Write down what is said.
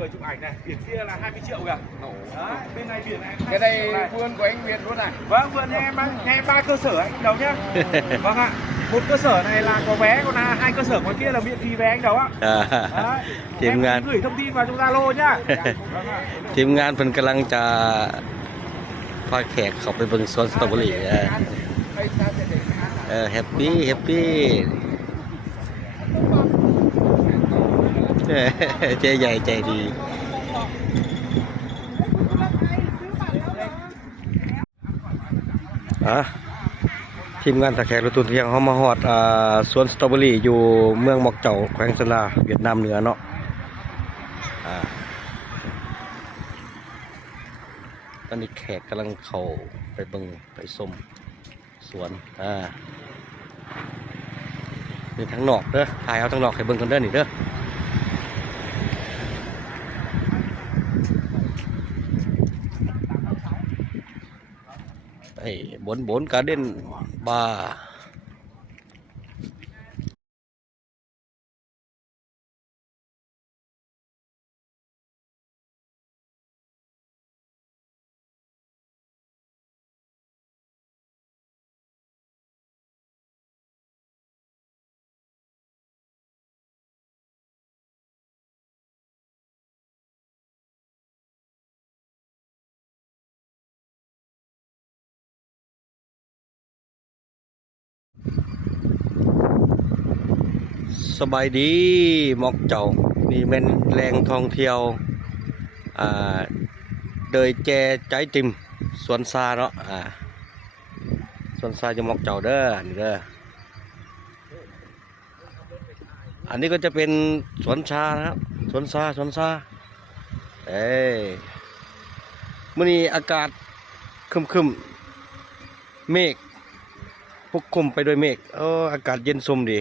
người chụp ảnh này, biển kia là 20 triệu kìa. Đấy, bên này biển này. Cái này vườn của anh Việt luôn này. Vâng, vườn nhà em ba cơ sở anh Đấu nhá. Vâng ạ. Một cơ sở này là có vé, còn hai cơ sở ngoài kia là miễn phí vé anh Đấu ạ. Đấy. ทีมงาน Em gửi thông tin vào trong Zalo nhá. Vâng ạ. ทีมงานเพิ่นกำลังจะพาแขกเข้าไปเบิ่งสวนสตรอเบอรี่แฮปปี้แฮปปี้เจ๊ใหญ่ใจดีทีมงานตะแขกรถตุนเที่ยงเขามาฮอดสวนสตรอเบอรี่อยู่เมืองหมอกเจ้าแขวงสลาเวียดนามเหนือเนาะตอนนี้แขกกำลังเข้าไปเบิ่งไปชมสวนนี่ทั้งนอกเด้อถ่ายเอาทั้งนอกให้เบิ่งกันเด้อนี่เด้อไอ้บนการ์เด้นบาร์สบายดีหมอกเจ้านี่เป็นแหล่งท่องเที่ยวโดยแจใจติมสวนซาเนาะสวนซาจะหมอกเจ้าเด้อนี่เด้ออันนี้ก็จะเป็นสวนชานะครับสวนซามื้อนี้อากาศครึมเมฆปกคลุมไปด้วยเมฆอากาศเย็นสมดี